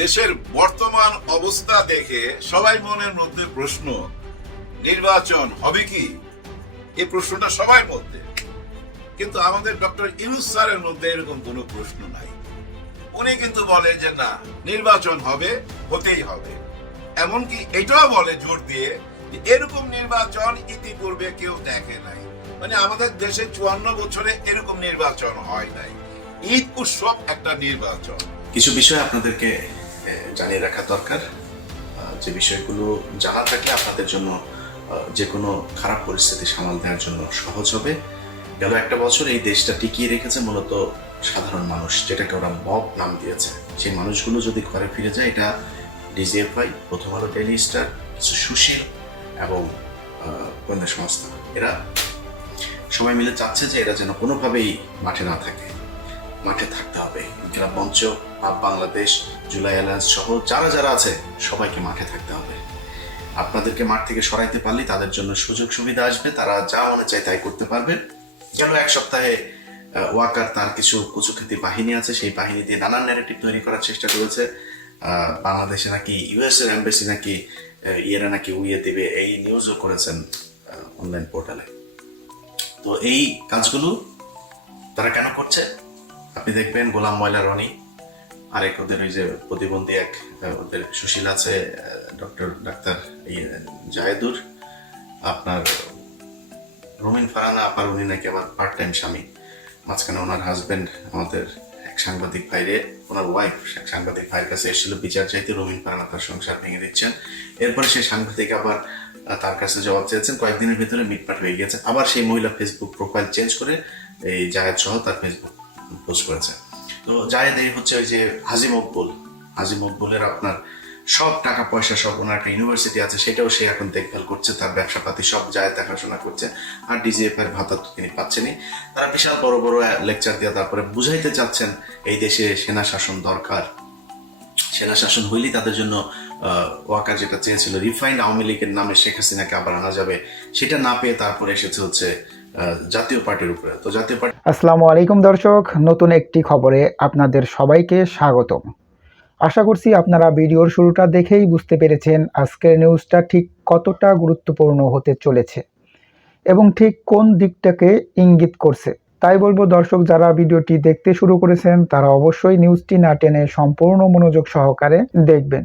দেশের বর্তমান অবস্থা দেখে সবাই মনের মধ্যে প্রশ্ন, নির্বাচন হবে কি? এই প্রশ্নটা সবার মধ্যে কিন্তু আমাদের ডক্টর ইউনুস স্যারের মধ্যে এরকম কোনো প্রশ্ন নাই। উনি কিন্তু বলে যে, না, নির্বাচন হবে, হতেই হবে। এমনকি এটাও বলে জোর দিয়ে এরকম নির্বাচন ইতিপূর্বে কেউ দেখে নাই। মানে আমাদের দেশে চুয়ান্ন বছরে এরকম নির্বাচন হয় নাই। ঈদ উৎসব একটা নির্বাচন। কিছু বিষয় আপনাদেরকে জানিয়ে রাখা দরকার। যে বিষয়গুলো জানা থাকলে আপনাদের জন্য যে কোনো খারাপ পরিস্থিতি সামাল দেওয়ার জন্য সহজ হবে। গেল একটা বছর এই দেশটা টিকিয়ে রেখেছে মূলত সাধারণ মানুষ, যেটাকে ওরা মব নাম দিয়েছে। সেই মানুষগুলো যদি ঘরে ফিরে যায়, এটা ডিজিএফআই, প্রথম আলো ডেইলি স্টার, কিছু সুশীল এবং গোয়েন্দা সংস্থা। এরা সবাই মিলে চাচ্ছে যে এরা যেন কোনোভাবেই মাঠে না থাকে। মাঠে থাকতে হবে। যারা মঞ্চ আপ বাংলাদেশ, জুলাই অ্যালায়েন্স সহ যারা যারা আছে, সবাইকে মাঠে থাকতে হবে। আপনাদেরকে মাঠ থেকে সরাইতে পারলে তাদের জন্য সুযোগ সুবিধা আসবে। তারা যা মনে চায় তাই করতে পারবে। গেল এক সপ্তাহে ওয়াকার তার কিছু কুচুখ্যাতি বাহিনী আছে, সেই বাহিনী দিয়ে নানান ন্যারেটিভ তৈরি করার চেষ্টা করেছে। বাংলাদেশে নাকি ইউএস এর এম্বাসি নাকি ইয়েরা নাকি উইয়ে দেবে, এই নিউজও করেছেন অনলাইন পোর্টালে তো এই কাজগুলো তারা কেন করছে? আপনি দেখবেন গোলাম ময়লা রনি, আরেক ওদের ওই যে প্রতিবন্ধী এক ওদের সুশীল আছে ডক্টর, ডাক্তার জায়েদুর। আপনার রমিন ফারানা, আপার উনি নাকি আবার পার্ট টাইম স্বামী। মাঝখানে ওনার হাজবেন্ড আমাদের এক সাংবাদিক ভাইরে, ওনার ওয়াইফ এক সাংবাদিক ভাইয়ের কাছে এসেছিল, বিচার চাইতে রমিন ফারানা তার সংসার ভেঙে দিচ্ছেন। এরপরে সেই সাংবাদিক আবার তার কাছে জবাব চেয়েছেন, কয়েকদিনের ভিতরে মিটমাট হয়ে গেছে আবার সেই মহিলা ফেসবুক প্রোফাইল চেঞ্জ করে এই জায়েদ সহ তার ফেসবুক পোস্ট করেছে। তো জায়েদ এই হচ্ছে ওই যে হাজি মকবুল। হাজি মকবুলের আপনার সব টাকা পয়সা সব ওনার একটা ইউনিভার্সিটি আছে সেটাও সে এখন দেখভাল করছে তার ব্যবসাপাতি সব জায়েদ দেখাশোনা করছে আর ডিজিএফ এর ভাতা তো তিনি পাচ্ছেনই। তারা বিশাল বড় বড় লেকচার দিয়ে তারপরে বুঝাইতে চাচ্ছেন এই দেশে সেনা শাসন দরকার। সেনা শাসন হইলেই তাদের জন্য আহ, ওয়াকার যেটা চেয়েছিল রিফাইন্ড আওয়ামী লীগের নামে শেখ হাসিনাকে আবার আনা যাবে সেটা না পেয়ে তারপরে এসেছে হচ্ছে জাতীয় পার্টির উপরে। তো জাতীয় পার্টি আসসালামু আলাইকুম দর্শক, নতুন একটি খবরে আপনাদের সবাইকে স্বাগতম। আশা করছি আপনারা ভিডিওর শুরুটা দেখেই বুঝতে পেরেছেন আজকের নিউজটা ঠিক কতটা গুরুত্বপূর্ণ হতে চলেছে এবং ঠিক কোন দিকটাকে ইঙ্গিত করছে। তাই বলব দর্শক, যারা ভিডিওটি দেখতে শুরু করেছেন, তারা অবশ্যই নিউজটি না টেনে সম্পূর্ণ মনোযোগ সহকারে দেখবেন।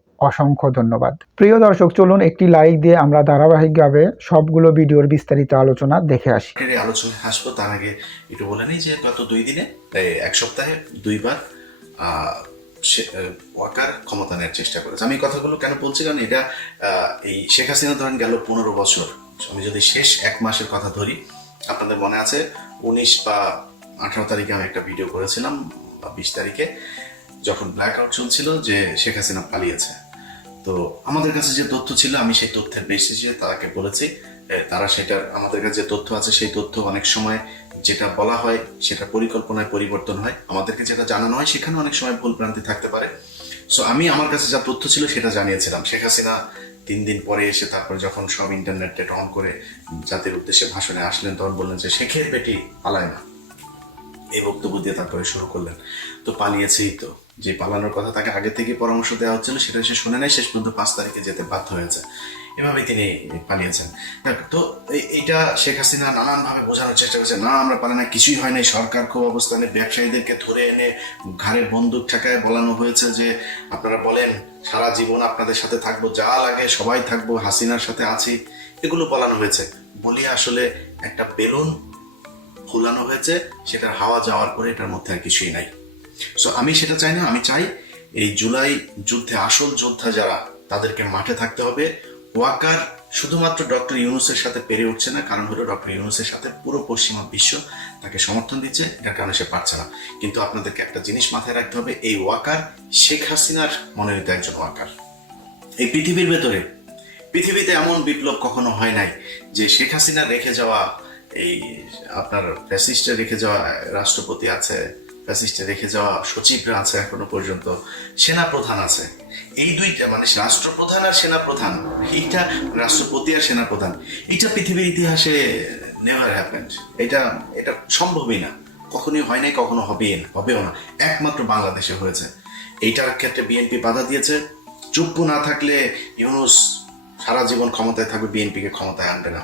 অসংখ্য ধন্যবাদ। প্রিয় দর্শক, চলুন একটি লাইক দিয়ে আমরা ধারাবাহিকভাবে সবগুলো ভিডিওর বিস্তারিত আলোচনা দেখে আসি। আলোচনা আসব, তার আগে একটু বলে নিই যে গত দুই দিনে এক সপ্তাহে দুইবার ওয়াকার ক্ষমতা নেওয়ার চেষ্টা করেছে। আমি কথাগুলো কেন বলছি কারণ এটা এই শেখ হাসিনা ধরেন গেল পনেরো বছর। আমি যদি শেষ এক মাসের কথা ধরি, আপনাদের মনে আছে, উনিশ বা আঠারো তারিখে আমি একটা ভিডিও করেছিলাম, বা বিশ তারিখে, যখন ব্ল্যাক আউট চলছিল যে শেখ হাসিনা পালিয়েছে। তো আমাদের কাছে যে তথ্য ছিল, আমি সেই তথ্যের বেসিসে তাকে বলেছি। তারা সেটা, আমাদের কাছে যে তথ্য আছে, সেই তথ্য অনেক সময় যেটা বলা হয়, সেটা পরিকল্পনায় পরিবর্তন হয়। আমাদেরকে যেটা জানানো হয়, সেখানে অনেক সময় ভুল ভ্রান্তি থাকতে পারে। সো আমি আমার কাছে যা তথ্য ছিল, সেটা জানিয়েছিলাম। শেখ হাসিনা তিন দিন পরে এসে তারপর যখন সব ইন্টারনেট টেট অন করে জাতির উদ্দেশ্যে ভাষণে আসলেন, তখন বললেন যে, শেখের বেটি পালায় না। এই বক্তব্য দিয়ে তারপরে শুরু করলেন। তো পালিয়েছেই তো। যে পালানোর কথা তাকে আগে থেকে পরামর্শ দেওয়া হচ্ছিল, সেটা সে শুনে নাই শেষ পর্যন্ত পাঁচ তারিখে যেতে বাধ্য হয়েছে। এভাবে তিনি পালিয়েছেন। তো এই- এইটা শেখ হাসিনা নানানভাবে বোঝানোর চেষ্টা করেছে, না, আমরা পারে না কিছুই হয় নাই। সরকার খুব অবস্থানে ব্যবসায়ীদেরকে ধরে এনে ঘাড়ে বন্দুক ঠেকায় বলানো হয়েছে যে, আপনারা বলেন, সারা জীবন আপনাদের সাথে থাকব, যা লাগে সবাই থাকব, হাসিনার সাথে আছি। এগুলো বলানো হয়েছে। বলি আসলে একটা বেলুন ফুলানো হয়েছে, সেটার হাওয়া যাওয়ার পরে এটার মধ্যে আর কিছুই নাই। সো আমি সেটা চাই না, আমি চাই এই জুলাই যুদ্ধে আসল যোদ্ধা যারা, তাদেরকে মাঠে থাকতে হবে। ওয়াকার শুধুমাত্র ডক্টর ইউনুসের সাথে পেরে উঠছে না, কারণ হলো ডক্টর ইউনুসের সাথে পুরো পশ্চিমা বিশ্ব তাকে সমর্থন দিচ্ছে, এটার কারণে সে পারছে না। কিন্তু আপনাদেরকে একটা জিনিস মাথায় রাখতে হবে, এই ওয়াকার শেখ হাসিনার মনোনীত একজন ওয়াকার। এই পৃথিবীর ভেতরে, পৃথিবীতে এমন বিপ্লব কখনো হয় নাই যে শেখ হাসিনা রেখে যাওয়া, এই আপনার ফ্যাসিস্টে রেখে যাওয়া রাষ্ট্রপতি আছে ফ্যাসিস্টে রেখে যাওয়া সচিবরা আছে এখনও পর্যন্ত। সেনা প্রধান আছে। এই দুইটা মানে রাষ্ট্রপ্রধান আর সেনা প্রধান এইটা রাষ্ট্রপতি আর সেনা প্রধান এটা পৃথিবীর ইতিহাসে নেভার হ্যাপেন্ড এটা এটা সম্ভবই না। কখনোই হয় নাই, কখনো হবেই না, হবেও না। একমাত্র বাংলাদেশে হয়েছে। এইটার ক্ষেত্রে বিএনপি বাধা দিয়েছে। চুপ না থাকলে ইউনুস সারা জীবন ক্ষমতায় থাকবে, বিএনপিকে ক্ষমতায় আনবে না।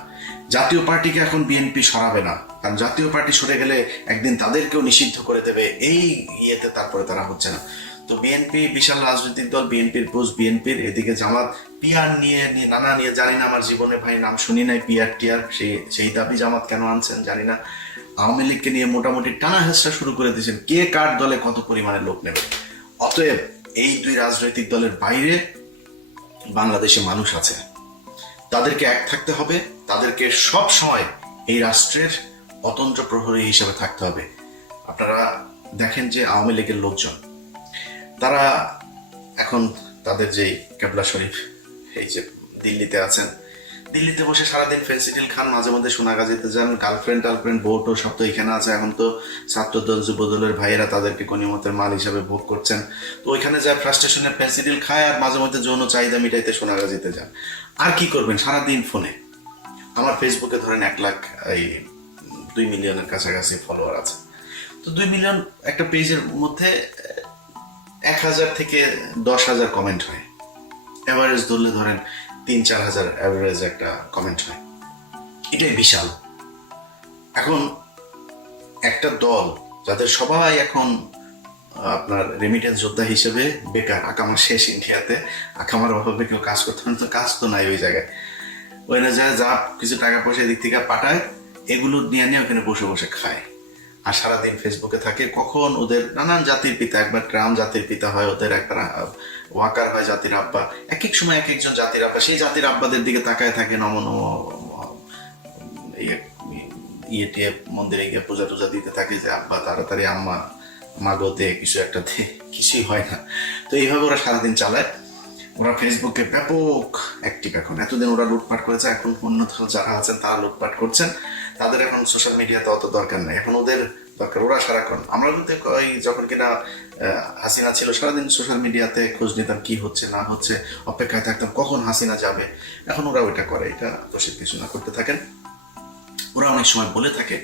জাতীয় পার্টিকে এখন বিএনপি সরাবে না। কারণ জাতীয় পার্টি সরে গেলে একদিন তাদেরকেও নিষিদ্ধ করে দেবে, এই ইয়েতে তারপরে তারা হচ্ছে না। তো বিএনপি বিশাল রাজনৈতিক দল, বিএনপির পোস্ট, বিএনপির এদিকে জামাত পিয়ার নিয়ে নানা নিয়ে, জানি না আমার জীবনে ভাই, নাম শুনি নাই পিয়ার টিয়ার সেই সেই দাবি জামাত কেন আনছেন জানি না। আওয়ামী লীগকে নিয়ে মোটামুটি টানা হেসরা শুরু করে দিয়েছেন। কে কার দলে কত পরিমাণে লোক নেবে? অতএব এই দুই রাজনৈতিক দলের বাইরে বাংলাদেশে মানুষ আছে। তাদেরকে এক থাকতে হবে, তাদেরকে সব সময় এই রাষ্ট্রের অতন্ত্র প্রহরী হিসেবে থাকতে হবে। আপনারা দেখেন যে আওয়ামী লীগের লোকজন, তারা এখন তাদের যে কেবলা শরীফ, এই যে দিল্লিতে আছেন দিল্লিতে বসে সারাদিন ফেন্সিডিল খান, মাঝে মধ্যে শোনা সোনাগাজিতে যান গার্লফ্রেন্ড টার্লফ্রেন্ড বউটো সব তো এখানে আছে। এখন তো ছাত্রদল, যুবদলের ভাইয়েরা তাদেরকে গণিমতের মাল হিসাবে ভোগ করছেন। তো ওইখানে যায় ফ্রাস্ট্রেশনে পেন্সিডিল খায় আর মাঝে মধ্যে যৌন চাহিদা মিটাইতে সোনাগাজিতে যান। আর কি করবেন সারাদিন ফোনে আমার ফেসবুকে ধরেন এক লাখ, এই, দুই মিলিয়নের কাছাকাছি ফলোয়ার আছে। তো দুই মিলিয়ন একটা পেজের মধ্যে, এক হাজার থেকে দশ হাজার কমেন্ট হয়। অ্যাভারেজ ধরলে ধরেন তিন, চার হাজার অ্যাভারেজ একটা কমেন্ট হয়। এটাই বিশাল। এখন একটা দল যাদের সবাই এখন আপনার রেমিটেন্স যোদ্ধা হিসেবে বেকার আকামার শেষ ইন্ডিয়াতে আকামার অভাবে কেউ কাজ করতে পারে তো কাজ তো নাই ওই জায়গায়। ওখানে যায় যা কিছু টাকা পয়সা এদিক থেকে পাঠায়, এগুলো নিয়ে নিয়ে ওখানে বসে বসে খায়। আর সারাদিন ফেসবুকে থাকে, কখন ওদের নানান জাতির পিতা, একবার ট্রাম জাতির পিতা হয়, ওদের একবার ওয়াকার হয় জাতির আব্বা। এক এক সময় এক একজন জাতির আব্বা, সেই জাতির আব্বাদের দিকে তাকায় থাকে নম নম ইয়ে- ইয়ে টিয়ে মন্দিরে গিয়ে পূজা টুজা দিতে থাকে যে, আব্বা, তাড়াতাড়ি আম্মা মাগোতে কিছু একটা দে। কিছুই হয় না। তো এইভাবে ওরা সারাদিন চালায়। ওরা ফেসবুকে ব্যাপক অ্যাক্টিভ এখন। এতদিন ওরা লুটপাট করেছে, এখন অন্য যারা আছেন তারা লুটপাট করছেন। তাদের এখন সোশ্যাল মিডিয়াতে অত দরকার নেই। এখন ওদের দরকার, ওরা সারাক্ষণ। আমরা কিন্তু ওই যখন কিনা হাসিনা ছিল, সারাদিন সোশ্যাল মিডিয়াতে খোঁজ নিতাম কি হচ্ছে, না হচ্ছে, অপেক্ষায় থাকতাম কখন হাসিনা যাবে। এখন ওরা ওইটা করে, এটা দোষের কিছু না, করতে থাকেন। ওরা অনেক সময় বলে থাকে,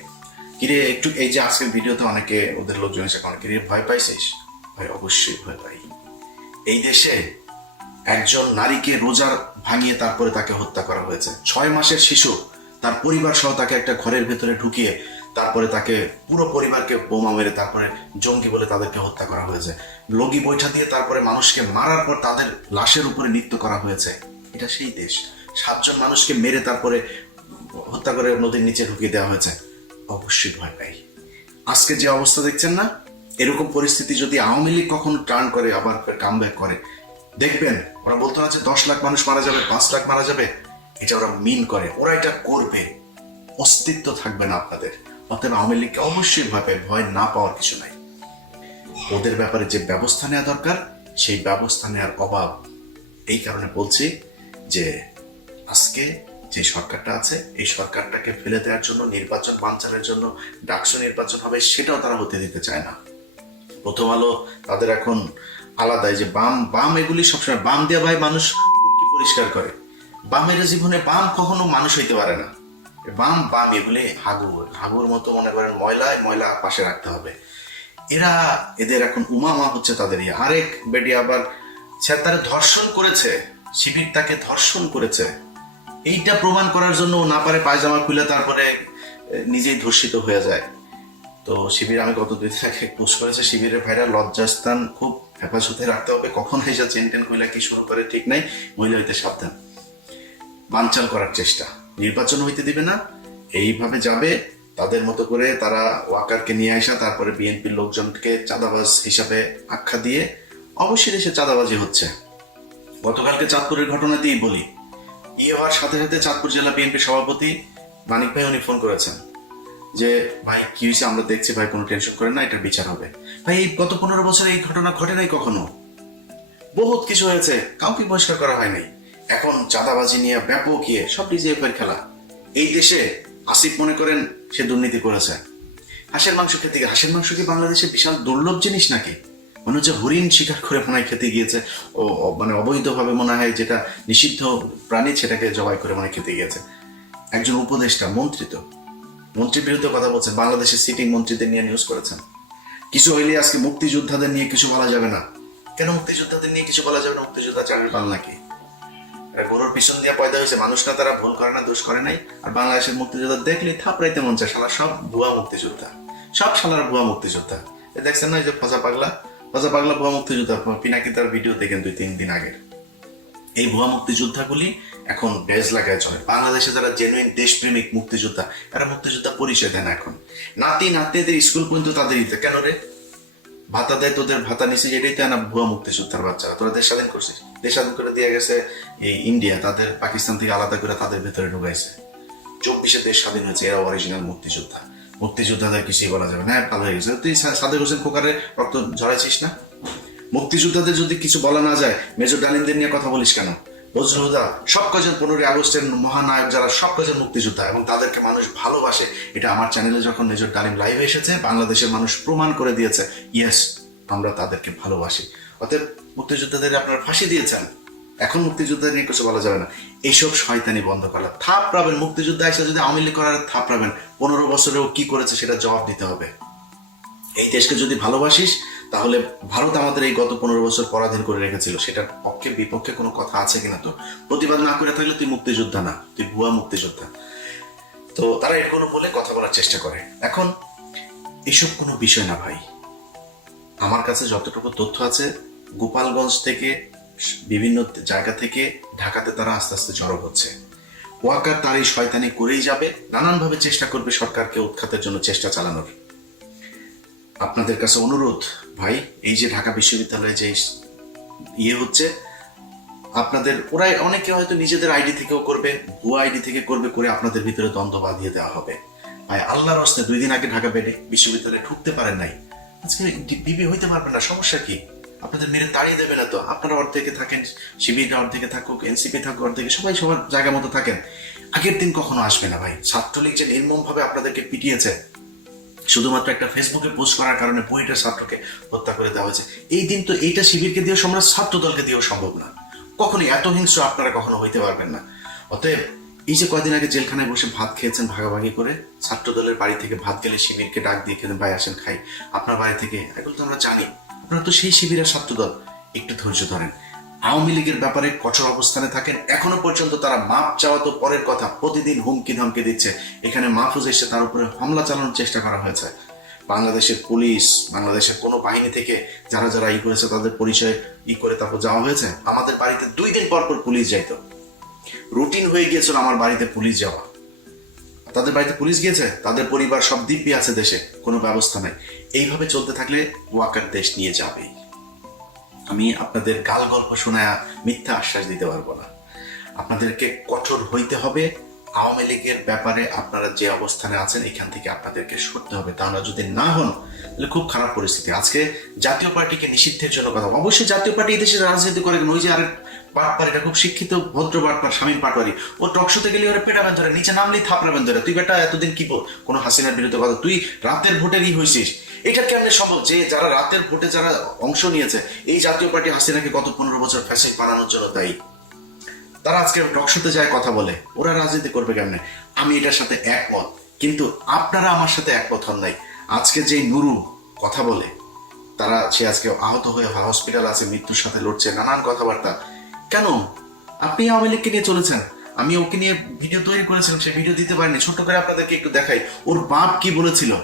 কিরে, একটু এই যে আজকের ভিডিওতে অনেকে ওদের লোকজন এসে অনেকে ভয় পাইছিস? ভাই, অবশ্যই ভয় পাই। এই দেশে একজন নারীকে রোজার ভাঙিয়ে তারপরে তাকে হত্যা করা হয়েছে। ছয় মাসের শিশু তার পরিবার সহ তাকে একটা ঘরের ভেতরে ঢুকিয়ে তারপরে তাকে পুরো পরিবারকে বোমা মেরে তারপরে জঙ্গি বলে তাদেরকে হত্যা করা হয়েছে। লগি বৈঠা দিয়ে তারপরে মানুষকে মারার পর তাদের লাশের উপরে নৃত্য করা হয়েছে। এটা সেই দেশ। সাতজন মানুষকে মেরে তারপরে হত্যা করে নদীর নিচে ঢুকিয়ে দেওয়া হয়েছে। অবশ্যই ভয় পাই। আজকে যে অবস্থা দেখছেন না, এরকম পরিস্থিতি যদি আওয়ামী লীগ কখনো টার্ন করে, আবার কাম করে, দেখবেন, ওরা বলতো যে দশ লাখ মানুষ মারা যাবে, পাঁচ লাখ মারা যাবে? এটা ওরা মিন করে, ওরা এটা করবে। অস্তিত্ব থাকবে না আপনাদের। অতএব আওয়ামী লীগকে অবশ্যই পায় ভয় না পাওয়ার কিছু নাই। ওদের ব্যাপারে যে ব্যবস্থা নেওয়া দরকার, সেই ব্যবস্থা নেওয়ার অভাব। এই কারণে বলছি যে, আজকে যে সরকারটা আছে, এই সরকারটাকে ফেলে দেওয়ার জন্য, নির্বাচন বানচালের জন্য, ডাকসু নির্বাচন হবে, সেটাও তারা হতে দিতে চায় না। প্রথম আলো তাদের এখন আলাদাই যে বাম বাম এগুলি সবসময় বাম দিয়ে ভাই মানুষ পরিষ্কার করে। বামের জীবনে বাম কখনো মানুষ হইতে পারে না। বাম বাম এগুলি হাগুর। হাগুর মতো মনে করেন ময়লায় ময়লা পাশে রাখতে হবে। এরা এদের এখন উমামা হচ্ছে তাদের আরেক বেডি আবার সে তারা ধর্ষণ করেছে, শিবির তাকে ধর্ষণ করেছে। এইটা প্রমাণ করার জন্য না পারে পায়জামা খুলে তারপরে নিজেই ধর্ষিত হয়ে যায়। তো শিবির, আমি গত দুই আগে পোস্ট করেছে, শিবিরের ভাইরা লজ্জাস্থান খুব হেফাজতে রাখতে হবে। কখন এসে চেন টেন কইলা কি শুরু করে, ঠিক নাই, মহিলা হইতে সাবধান। বানচাল করার চেষ্টা। নির্বাচন হইতে দিবে না, এইভাবে যাবে, তাদের মতো করে তারা ওয়াকারকে নিয়ে আসা তারপরে বিএনপির লোকজনকে চাঁদাবাজ হিসাবে আখ্যা দিয়ে, অবশ্যই দেশে চাঁদাবাজি হচ্ছে। গতকালকে চাঁদপুরের ঘটনা দিয়েই বলি ইয়ে হওয়ার সাথে সাথে চাঁদপুর জেলা বিএনপির সভাপতি মানিক ভাই উনি ফোন করেছেন যে, ভাই, কি হয়েছে আমরা দেখছি ভাই, কোনো টেনশন করেন না এটা বিচার হবে। ভাই, এই গত পনেরো বছর এই ঘটনা ঘটে নাই কখনো? বহুত কিছু হয়েছে, কাউকে বহিষ্কার করা হয়নি এখন চাঁদাবাজি নিয়ে ব্যাপক ইয়ে সব ডিজিএফ এর খেলা। এই দেশে আসিফ মনে করেন সে দুর্নীতি করেছে। হাঁসের মাংস খেতে গিয়ে, হাঁসের মাংস কি বাংলাদেশে বিশাল দুর্লভ জিনিস নাকি? মনে হচ্ছে হরিণ শিকার করে মনে হয় খেতে গিয়েছে। ও- মানে অবৈধভাবে মনে হয় যেটা নিষিদ্ধ প্রাণী সেটাকে জবাই করে মনে খেতে গিয়েছে। একজন উপদেষ্টা, মন্ত্রী তো। মন্ত্রীর বিরুদ্ধে কথা বলছেন, বাংলাদেশের সিটিং মন্ত্রীদের নিয়ে নিউজ করেছেন। কিছু হইলে আজকে মুক্তিযোদ্ধাদের নিয়ে কিছু বলা যাবে না। কেন মুক্তিযোদ্ধাদের নিয়ে কিছু বলা যাবে না? মুক্তিযোদ্ধা চাকরি পাল নাকি? গরুর পিছন দিয়ে পয়দা হয়েছে। মানুষ না, তারা ভুল করে না, দোষ করে নাই। আর বাংলাদেশের মুক্তিযোদ্ধা দেখলে থাপড়াইতে মন চায়, শালা সব ভুয়া মুক্তিযোদ্ধা। সব শালারা ভুয়া মুক্তিযোদ্ধা। দেখছেন না যে ফজা পাগলা? ফজা পাগলা ভুয়া মুক্তিযোদ্ধা, পিনাকি তার ভিডিও দেখেন দুই, তিন দিন আগের। এই ভুয়া মুক্তিযোদ্ধাগুলি এখন বেজ লাগায় চলে। বাংলাদেশে যারা জেনুইন দেশপ্রেমিক মুক্তিযোদ্ধা, এরা মুক্তিযোদ্ধা পরিচয় দেয় না এখন। নাতি, নাতনিদের স্কুল পর্যন্ত তাদের দিতে কেন রে? ভাতা দেয় তোদের ভাতা নিচে যেটাই না ভুয়া মুক্তিযোদ্ধার বাচ্চারা। তোরা দেশ স্বাধীন করছিস। দেশ স্বাধীন করে দিয়ে গেছে এই ইন্ডিয়া তাদের পাকিস্তান থেকে আলাদা করে তাদের ভেতরে ঢুকাইছে। চব্বিশে দেশ স্বাধীন হয়েছে এরা অরিজিনাল মুক্তিযোদ্ধা। মুক্তিযোদ্ধাদের কিছুই বলা যাবে না হ্যাঁ, ভালো হয়ে গেছে। তুই সাদেক হোসেন খোকারে রক্ত ঝরাইছিস না? মুক্তিযোদ্ধাদের যদি কিছু বলা না যায় মেজর ডালিমদের নিয়ে কথা বলিস কেন? বজরুদা সব কজন পনেরোই আগস্টের মহানায়ক যারা সব কজন মুক্তিযোদ্ধা এবং তাদেরকে মানুষ ভালোবাসে, এটা আমার চ্যানেলে যখন মেজর ডালিম লাইভে এসেছে, বাংলাদেশের মানুষ প্রমাণ করে দিয়েছে ইয়েস আমরা তাদেরকে ভালোবাসি। অতএব মুক্তিযোদ্ধাদের আপনারা ফাঁসি দিয়েছেন। এখন মুক্তিযোদ্ধা নিয়ে কিছু বলা যাবে না। এইসব শয়তানি বন্ধ করা থাপ পাবেন মুক্তিযোদ্ধা এসে যদি আওয়ামী লীগ করার থাপ পাবেন পনেরো বছরেও কি করেছে সেটা জবাব দিতে হবে। এই দেশকে যদি ভালোবাসিস তাহলে ভারত আমাদের এই গত পনেরো বছর পরাধীন করে রেখেছিল, সেটার পক্ষে বিপক্ষে কোনো কথা আছে কিনা তো প্রতিবাদ না করে থাকলে তুই মুক্তিযোদ্ধা না, তুই ভুয়া মুক্তিযোদ্ধা। তো তারা এর কোনো বলে কথা বলার চেষ্টা করে। এখন, এসব কোনো বিষয় না ভাই। আমার কাছে যতটুকু তথ্য আছে, গোপালগঞ্জ থেকে, বিভিন্ন জায়গা থেকে, ঢাকাতে তারা আস্তে আস্তে জড়ো হচ্ছে। ওয়াকার তার এই শয়তানি করেই যাবে, নানানভাবে চেষ্টা করবে সরকারকে উৎখাতের জন্য চেষ্টা চালানোর। আপনাদের কাছে অনুরোধ, ভাই, এই যে ঢাকা বিশ্ববিদ্যালয়ে যে ইয়ে হচ্ছে, আপনাদের, ওরাই অনেকে হয়তো নিজেদের আইডি থেকেও করবে ভুয়া আইডি থেকে করবে করে আপনাদের ভিতরে দ্বন্দ্ব বাঁধিয়ে দেওয়া হবে। ভাই, আল্লাহর হস্তে দুই দিন আগে ঢাকা বেডে বিশ্ববিদ্যালয়ে ঢুকতে পারেন নাই। আজকে বিবি হইতে পারবেন না, সমস্যা কি? আপনাদের মেরে তাড়িয়ে দেবে না তো? আপনারা অর্ধেকে থাকেন, শিবিররা অর্ধেকে থাকুক, এনসিপি থাকুক, অর্ধেকে সবাই সবার জায়গা মতো থাকেন। আগের দিন কখনো আসবে না ভাই। ছাত্রলীগ যে নির্মম ভাবে আপনাদেরকে পিটিয়েছে শুধুমাত্র একটা ফেসবুকে পোস্ট করার কারণে বইটা ছাত্রকে হত্যা করে দেওয়া হয়েছে। এই দিন তো এইটা শিবিরকে দিয়েও সম্ভব, ছাত্র দলকে দিয়েও সম্ভব না। কখনোই এত হিংস্র আপনারা কখনো হইতে পারবেন না। অতএব এই যে কয়দিন আগে জেলখানায় বসে ভাত খেয়েছেন ভাগাভাগি করে, ছাত্র দলের বাড়ি থেকে ভাত গেলে শিবিরকে ডাক দিয়ে খেতেন ভাই আসেন, খাই। আপনার বাড়ি থেকে এগুলো তো আমরা জানি, আপনারা তো সেই শিবিরের ছাত্র দল। একটু ধৈর্য ধরেন। আওয়ামী লীগের ব্যাপারে কঠোর অবস্থানে থাকেন। এখনও পর্যন্ত তারা মাপ চাওয়া তো পরের কথা। প্রতিদিন হুমকি ধমকি দিচ্ছে। এখানে মাহফুজ এসে তার উপরে হামলা চালানোর চেষ্টা করা হয়েছে। বাংলাদেশের পুলিশ, বাংলাদেশের কোনো বাহিনী থেকে যারা যারা ই করেছে, তাদের পরিচয় ই করে তারপর যাওয়া হয়েছে। আমাদের বাড়িতে দুই দিন পর পর পুলিশ যাইতো। রুটিন হয়ে গিয়েছিল আমার বাড়িতে পুলিশ যাওয়া। তাদের বাড়িতে পুলিশ গিয়েছে? তাদের পরিবার সব দিব্যি আছে দেশে। কোনো ব্যবস্থা নাই। এইভাবে চলতে থাকলে ওয়াকার দেশ নিয়ে যাবেই। আমি আপনাদের কাল গল্প শোনায় মিথ্যা আশ্বাস দিতে পারব না। আপনাদেরকে কঠোর হইতে হবে আওয়ামী লীগের ব্যাপারে আপনারা যে অবস্থানে আছেন, এখান থেকে আপনাদেরকে সরতে হবে। তাহলে যদি না হন, তাহলে খুব খারাপ পরিস্থিতি। আজকে জাতীয় পার্টিকে নিষিদ্ধের জন্য কথা অবশ্যই জাতীয় পার্টি দেশে রাজনীতি করে ওই যে আরেক বাটপার এটা খুব শিক্ষিত, ভদ্র বাটপার স্বামীন পাটওয়ারি ও টকশোতে গেলে ওরা পেটাবেন ধরে, নিচে নামলেই থাপড়াবেন ধরে। তুই বেটা, এতদিন কি কোনো হাসিনার বিরুদ্ধে কথা তুই রাতের ভোটেরই হয়েছিস এটা কেমন সম্ভব যে যারা রাতের ভোটে যারা অংশ নিয়েছে, এই জাতীয় পার্টি হাসিনাকে গত পনেরো বছর ফ্যাসিল বানানোর জন্য দায়ী? তারা আজকে টকশোতে যায় কথা বলে। ওরা রাজনীতি করবে কেমনে? আমি এটার সাথে একমত। কিন্তু আপনারা আমার সাথে একমত হন নাই। আজকে যে নুরু কথা বলে, তারা, সে আজকে আহত হয়ে হসপিটাল আছে, মৃত্যুর সাথে লড়ছে, নানান কথাবার্তা। কেন? আপনি আওয়ামী লীগকে নিয়ে চলেছেন। আমি ওকে নিয়ে ভিডিও তৈরি করেছিলাম, সে ভিডিও দিতে পারিনি। ছোট্ট করে আপনাদেরকে একটু দেখাই। ওর বাপ কি বলেছিল?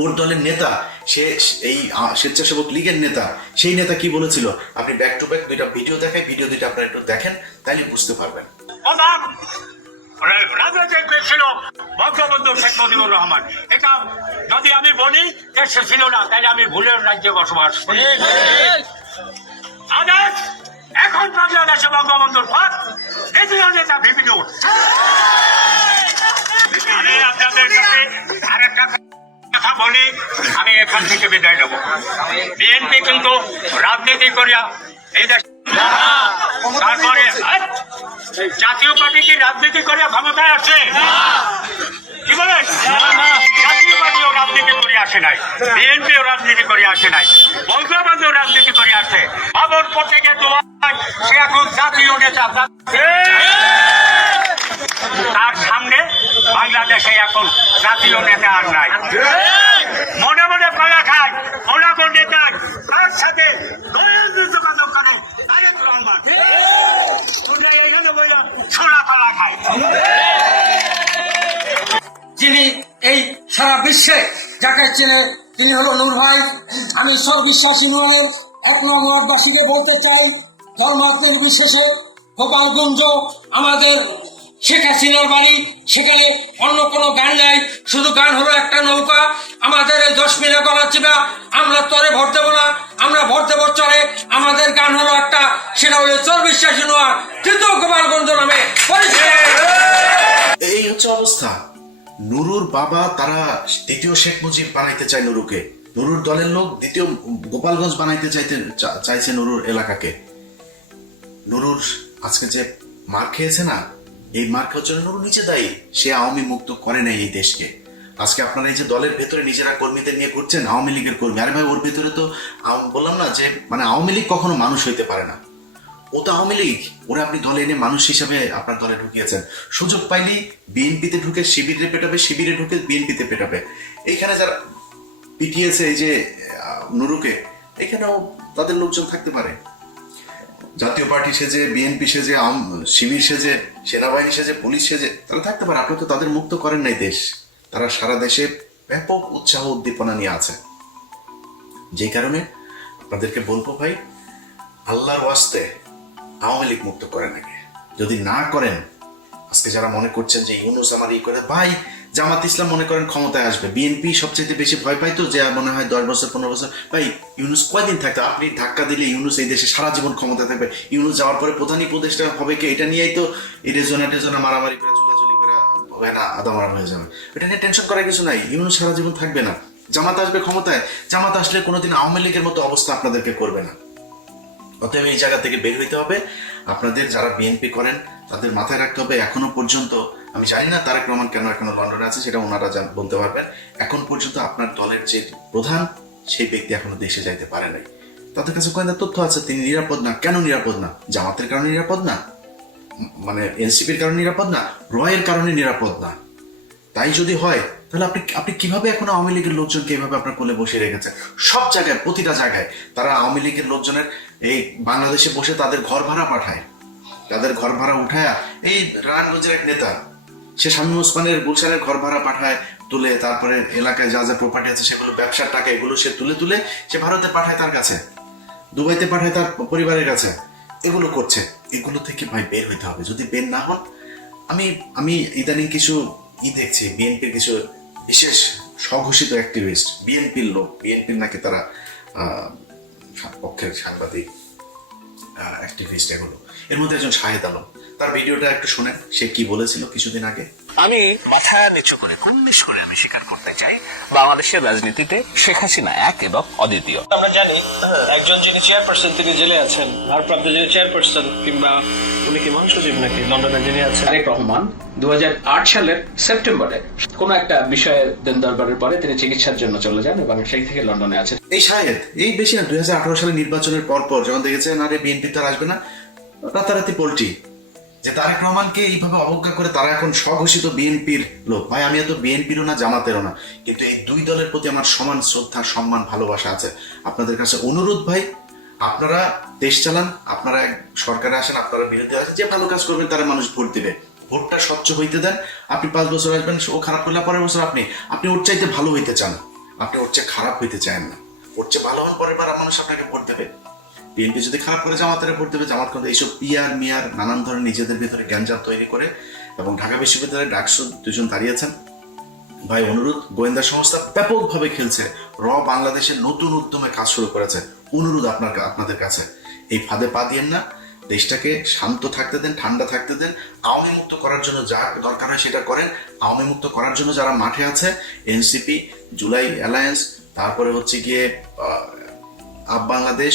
ওর দলের নেতা সে এই স্বেচ্ছাসেবক লীগের নেতা সেই নেতা কি বলেছিল? আপনি ব্যাক টু ব্যাক দুইটা ভিডিও দেখাই ভিডিও দুইটা আপনারা একটু দেখেন তাহলে বুঝতে পারবেন। প্রধান রাজনৈতিক বঙ্গবন্ধু শেখ মুজিবুর রহমান। এটা যদি আমি বলি দেশে ছিল না তাহলে আমি ভুলের রাজ্যে বসবাস করি। আদেশ এখন বাংলাদেশে বঙ্গবন্ধুর পথ দ্বিতীয় নেতা বিভিন্ন আমি আপনাদের কাছে আরেকটা কথা বলি আমি এখান থেকে বিদায় নেব। বিএনপি কিন্তু রাজনীতি করিয়া এই দেশ তারপরে জাতীয় পার্টি কি রাজনীতি করে ক্ষমতায় আছে? কি বলেন? জাতীয় পার্টিও রাজনীতি করে আসে নাই। বিএনপিও রাজনীতি করে আসে নাই। বঙ্গবন্ধু রাজনীতি করে আসে। বাবর প্রত্যেকে সে এখন জাতীয় নেতা তার সামনে বাংলাদেশে এখন জাতীয় নেতা আর নাই। মনে মনে কলা খায় ওনাগো নেতা তার সাথে দয়ালু যোগাযোগ এইখানে বইলা ছোলা কলা খায়। যিনি এই সারা বিশ্বে যাকে চেনে, তিনি হলো নূর ভাই। আমি সব বিশ্বাসী নূরের এক নম্বরবাসীকে বলতে চাই ধর্মাত্ম বিশেষে গোপালগঞ্জ আমাদের শেখ হাসিনার বাড়ি সেখানে অন্য কোনো গান নাই। শুধু গান হলো একটা নৌকা। আমাদের দশ মিনা গলা চিবা আমরা তরে ভর দেবো না, আমরা ভর দেবো চরে। আমাদের গান হলো একটা, সেটা হলো চর বিশ্বাসী নোয়ার তৃতীয় গোপালগঞ্জ নামে এই হচ্ছে অবস্থা। নুরুর বাবা, তারা দ্বিতীয় শেখ মুজিব বানাইতে চায় নুরুকে। নুরুর দলের লোক দ্বিতীয় গোপালগঞ্জ বানাইতে চাইতে চাইছে নুরুর এলাকাকে। নুরুর আজকে যে মার খেয়েছে না এই মার খাওয়ার জন্য নিচে দায়ী। সে আওয়ামী মুক্ত করে নাই এই দেশকে। আজকে আপনারা এই যে দলের ভেতরে নিজেরা কর্মীদের নিয়ে ঘুরছেন, আওয়ামী লীগের কর্মী। আরে ভাই, ওর ভেতরে তো বললাম না যে মানে আওয়ামী লীগ কখনো মানুষ হইতে পারে না। ও তো আওয়ামী লীগ। ওরা আপনি দলে এনে মানুষ হিসাবে আপনার দলে ঢুকিয়েছেন। সুযোগ পাইলেই বিএনপিতে ঢুকে শিবিরে পেটাবে, শিবিরে ঢুকে বিএনপিতে পেটাবে। এইখানে যারা পিটিয়েছে এই যে নুরুকে, এখানেও তাদের লোকজন থাকতে পারে। জাতীয় পার্টি সেজে, বিএনপি সেজে শিবির সেজে, সেনাবাহিনী সেজে, পুলিশ সেজে, তারা থাকতে পারে। আপনি তো তাদের মুক্ত করেন নাই দেশ। তারা সারা দেশে ব্যাপক উৎসাহ উদ্দীপনা নিয়ে আছে। যে কারণে আপনাদেরকে বলব ভাই, আল্লাহর ওয়াস্তে আওয়ামী লীগ মুক্ত করেন আগে। যদি না করেন, আজকে যারা মনে করছেন যে ইউনুস আমার ই করে, ভাই জামাত ইসলাম মনে করেন ক্ষমতায় আসবে। বিএনপি সবচেয়ে বেশি ভয় পাই তো যে মনে হয় দশ বছর, পনেরো বছর। ভাই, ইউনুস কয়দিন থাকতো? আপনি ধাক্কা দিলে ইউনুস এই দেশে সারা জীবন ক্ষমতা থাকবে। ইউনুস যাওয়ার পরে প্রধান উপদেশটা হবে কি? এটা নিয়েই তো এই রেজনা মারামারি করে চুলাচুলি করে হবে না, আদা মারা হয়ে যাবে। এটা নিয়ে টেনশন করার কিছু নাই। ইউনুস সারা জীবন থাকবে না। জামাত আসবে ক্ষমতায়। জামাত আসলে কোনোদিন আওয়ামী লীগের মতো অবস্থা আপনাদেরকে করবে না। অতএব এই জায়গা থেকে বের হইতে হবে। আপনাদের যারা বিএনপি করেন, তাদের মাথায় রাখতে হবে এখনও পর্যন্ত আমি জানি না তারেক রহমান কেন এখনও লন্ডনে আছে, সেটা ওনারা বলতে পারবেন। এখন পর্যন্ত আপনার দলের যে প্রধান, সেই ব্যক্তি এখনও দেশে যাইতে পারে নাই। তাদের কাছে গোয়েন্দা তথ্য আছে, তিনি নিরাপদ না? কেন নিরাপদ না? জামাতের কারণে নিরাপদ না? মানে এনসিপির কারণে নিরাপদ না? রয়ের কারণে নিরাপদ না? তাই যদি হয়, তাহলে আপনি আপনি কীভাবে এখন আওয়ামী লীগের লোকজনকে এইভাবে আপনার কোলে বসে রেখেছেন? সব জায়গায়, প্রতিটা জায়গায়, তারা আওয়ামী লীগের লোকজনের এই বাংলাদেশে বসে তাদের ঘর ভাড়া পাঠায়। তাদের ঘর ভাড়া উঠায় এই রায়গঞ্জের এক নেতা সে শামীম ওসমানের গুলশানের ঘর ভাড়া পাঠায়, তুলে তারপরে এলাকায় যা যা প্রপার্টি আছে সেগুলো, ব্যবসার টাকা এগুলো সে তুলে তুলে সে ভারতে পাঠায় তার কাছে। দুবাইতে পাঠায় তার পরিবারের কাছে। এগুলো করছে। এগুলো থেকে ভাই বের হইতে হবে। যদি বের না হন, আমি আমি ইদানিং কিছু ই দেখছি, বিএনপির কিছু বিশেষ স্বঘোষিত অ্যাক্টিভিস্ট বিএনপির লোক, বিএনপির নাকি তারা পক্ষের সাংবাদিক অ্যাক্টিভিস্ট এগুলো। এর মধ্যে একজন শাহেদ আলম। তার ভিডিওটা একটু শোনেন সে কি বলেছিল কিছুদিন আগে? আমি মাথা নিচু করে কন্নিস করে আমি স্বীকার করতে চাই? বাংলাদেশের রাজনীতিতে শেখ হাসিনা এক এবং অদ্বিতীয়। আমরা জানি একজন যিনি চেয়ারপারসন তিনি জেলে আছেন। ভারপ্রাপ্ত যিনি চেয়ারপারসন কিংবা উনি কি মহাসচিব নাকি? লন্ডনে যিনি আছেন। তারেক রহমান দু হাজার আট সালের সেপ্টেম্বরে কোনো একটা বিষয়ে দেন দরবারের পরে তিনি চিকিৎসার জন্য চলে যান এবং সেই থেকে লন্ডনে আছেন। এই শাহেদ এই বেশি না দুই হাজার আঠারো সালে নির্বাচনের পর পর যখন দেখেছেন আরে বিএনপি তো আসবে না রাতারাতি পোল্টি যে তারেক রহমানকে এইভাবে অবজ্ঞা করে তারা এখন স্বঘোষিত বিএনপির লোক। ভাই আমি এত বিএনপিরও না, জামাতেরও না। কিন্তু এই দুই দলের প্রতি আমার সমান শ্রদ্ধা, সম্মান, ভালোবাসা আছে। আপনাদের কাছে অনুরোধ ভাই, আপনারা দেশ চালান, আপনারা সরকারে আসেন, আপনারা বিরোধী আসেন, যে ভালো কাজ করবেন তারা মানুষ ভোট দিবে। ভোটটা স্বচ্ছ হইতে দেন, আপনি পাঁচ বছর আসবেন, ও খারাপ করলে পরের বছর আপনি আপনি ওর চাইতে ভালো হইতে চান। আপনি ওর চেয়ে খারাপ হইতে চান না। ওর চেয়ে ভালো হন, পরের বার মানুষ আপনাকে ভোট দেবে। বিএনপি যদি খারাপ করে জামাতের ভোট দেবে, জামাত কিন্তু এইসব পিয়ার মিয়ার, নানান ধরনের নিজেদের ভিতরে জ্ঞানজাম তৈরি করে এবং ঢাকা বিশ্ববিদ্যালয়ে ডাকসু দুজন দাঁড়িয়েছেন। ভাই অনুরোধ, গোয়েন্দা সংস্থা ব্যাপকভাবে খেলছে। র বাংলাদেশের নতুন উদ্যমে কাজ শুরু করেছে। অনুরোধ আপনার, আপনাদের কাছে। এই ফাঁদে পা দিয়েন না। দেশটাকে শান্ত থাকতে দেন, ঠান্ডা থাকতে দেন। আওয়ামী মুক্ত করার জন্য যা দরকার হয় সেটা করেন। আওয়ামী মুক্ত করার জন্য যারা মাঠে আছে এনসিপি জুলাই অ্যালায়েন্স তারপরে হচ্ছে গিয়ে আপ বাংলাদেশ